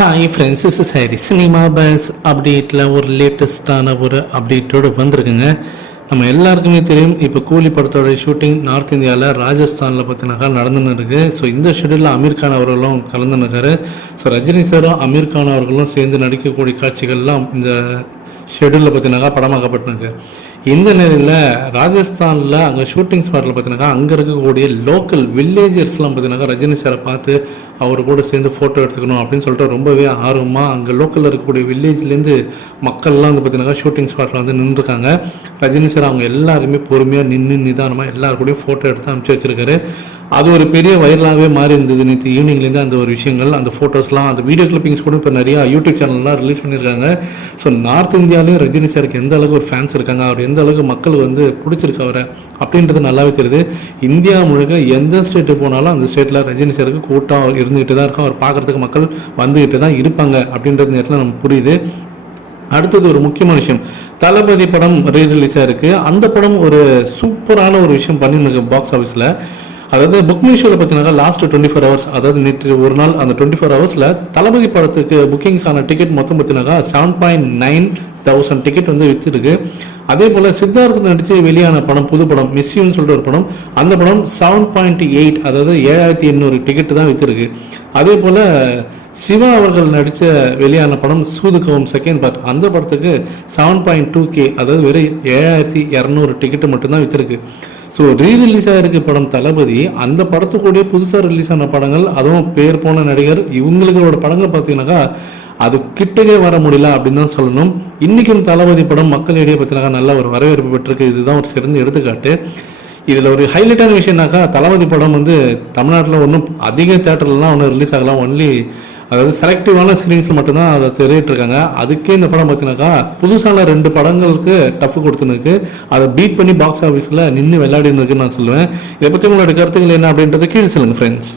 Hi friends is sorry cinema base அப்டேட்டில் ஒரு லேட்டஸ்ட்டான ஒரு அப்டேட்டோடு வந்திருக்குங்க. நம்ம எல்லாருக்குமே தெரியும் இப்போ கூலி படத்தோட ஷூட்டிங் நார்த் இந்தியாவில் ராஜஸ்தானில் பார்த்தினாக்கா நடந்துன்னு இருக்குது ஸோ இந்த ஷெடியூலில் அமீர் கான் அவர்களும் கலந்துன்னு இருக்காரு. ஸோ ரஜினி சாரும் அமீர் கான் அவர்களும் சேர்ந்து நடிக்கக்கூடிய காட்சிகள்லாம் இந்த ஷெடியூலில் பார்த்தீங்கன்னாக்கா படமாக்கப்பட்டிருக்கு. இந்த நிலையில் ராஜஸ்தானில் அங்கே ஷூட்டிங் ஸ்பாட்டில் பார்த்தீங்கன்னாக்கா அங்கே இருக்கக்கூடிய லோக்கல் வில்லேஜர்ஸ்லாம் பார்த்தீங்கன்னாக்கா ரஜினி சாரை பார்த்து அவர் கூட சேர்ந்து ஃபோட்டோ எடுத்துக்கணும் அப்படின்னு சொல்லிட்டு ரொம்பவே ஆர்வமாக அங்கே லோக்கலில் இருக்கக்கூடிய வில்லேஜ்லேருந்து மக்கள்லாம் வந்து பார்த்தீங்கன்னாக்கா ஷூட்டிங் ஸ்பாட்டில் வந்து நின்றுருக்காங்க. ரஜினி சார் அவங்க எல்லாருமே பொறுமையாக நின்று நிதானமாக எல்லாருக்கூடையும் ஃபோட்டோ எடுத்து அனுப்பிச்சு வச்சிருக்காரு. அது ஒரு பெரிய வைரலாகவே மாறி இருந்தது நேற்று ஈவினிங்லேருந்து அந்த ஒரு விஷயங்கள் அந்த ஃபோட்டோஸ்லாம் அந்த வீடியோ கிளிப்பிங்ஸ் கூட இப்போ நிறையா யூடியூப் சேனல்லாம் ரிலீஸ் பண்ணியிருக்காங்க. ஸோ நார்த் இந்தியாவிலையும் ரஜினி சாருக்கு எந்த அளவுக்கு ஒரு ஃபேன்ஸ் இருக்காங்க அவர் எந்த அளவுக்கு மக்கள் வந்து பிடிச்சிருக்கு அவரை அப்படின்றது நல்லாவே தெரியுது. இந்தியா முழுக்க எந்த ஸ்டேட்டு போனாலும் அந்த ஸ்டேட்டில் ரஜினி சாருக்கு கூட்டம் இருந்துகிட்டு தான் இருக்கும். அவர் பார்க்குறதுக்கு மக்கள் வந்துகிட்டு தான் இருப்பாங்க அப்படின்றது நேரத்தில் நமக்கு புரியுது. அடுத்தது ஒரு முக்கியமான விஷயம். தளபதி படம் ரீ ரிலீஸாக இருக்குது அந்த படம் ஒரு சூப்பரான ஒரு விஷயம் பண்ணிருக்கு பாக்ஸ் ஆஃபீஸில் அதாவது புக் மீஷோவில் பார்த்தீங்கன்னா லாஸ்ட் டுவெண்ட்டி ஃபோர் ஹவர்ஸ் அதாவது நேற்று ஒரு நாள் அந்த டுவெண்ட்டி ஃபோர் ஹவர்ஸில் தளபதி படத்துக்கு புக்கிங்ஸ் ஆன டிக்கெட் மொத்தம் பார்த்தீங்கன்னா seven point nine thousand ticket வந்து விற்றுருக்கு அதே போல் சித்தார்த் நடித்து வெளியான படம் புது படம் மிஸ்யூன்னு சொல்லிட்டு ஒரு படம். அந்த படம் செவன் பாயிண்ட் எயிட் அதாவது ஏழாயிரத்தி எண்ணூறு டிக்கெட்டு தான் விற்றுருக்கு அதே போல் சிவா அவர்கள் நடித்த வெளியான படம் சூதுகவும் செகண்ட் பார்ட் அந்த படத்துக்கு செவன் பாயிண்ட் டூ கே அதாவது வெறும் ஏழாயிரத்தி இரநூறு டிக்கெட்டு மட்டும்தான் விற்றுருக்கு ஸோ ரீ ரிலீஸ் ஆகிருக்கு படம் தளபதி. அந்த படத்துக்கூடயே புதுசாக ரிலீஸ் ஆன படங்கள் அதுவும் பேர் போன நடிகர். இவங்களோட படங்கள் பார்த்தீங்கன்னாக்கா அது கிட்டக்கே வர முடியல அப்படின்னு தான் சொல்லணும். இன்றைக்கும் தளபதி படம் மக்களிடையே பார்த்தீங்கன்னா நல்ல ஒரு வரவேற்பு பெற்றிருக்கு. இதுதான் ஒரு சிறந்த எடுத்துக்காட்டு. இதில் ஒரு ஹைலைட்டான விஷயம்னாக்கா தளபதி படம் வந்து தமிழ்நாட்டில் ஒன்றும் அதிக தேட்டர்லாம் ஒன்றும் ரிலீஸ் ஆகலாம் ஒன்லி அதாவது செலக்டிவான ஸ்க்ரீன்ஸில் மட்டும்தான் அதை தெரிவிட்டு இருக்காங்க அதுக்கே இந்த படம் பார்த்தீங்கன்னாக்கா புதுசான ரெண்டு படங்களுக்கு டஃப் கொடுத்துனுக்கு அதை பீட் பண்ணி பாக்ஸ் ஆஃபீஸில் நின்று விளையாடினுக்குன்னு இருக்குன்னு நான் சொல்லுவேன். இதை பற்றி உங்களோட கருத்துக்கள் என்ன அப்படின்றத கீழே சொல்லுங்கள் ஃப்ரெண்ட்ஸ்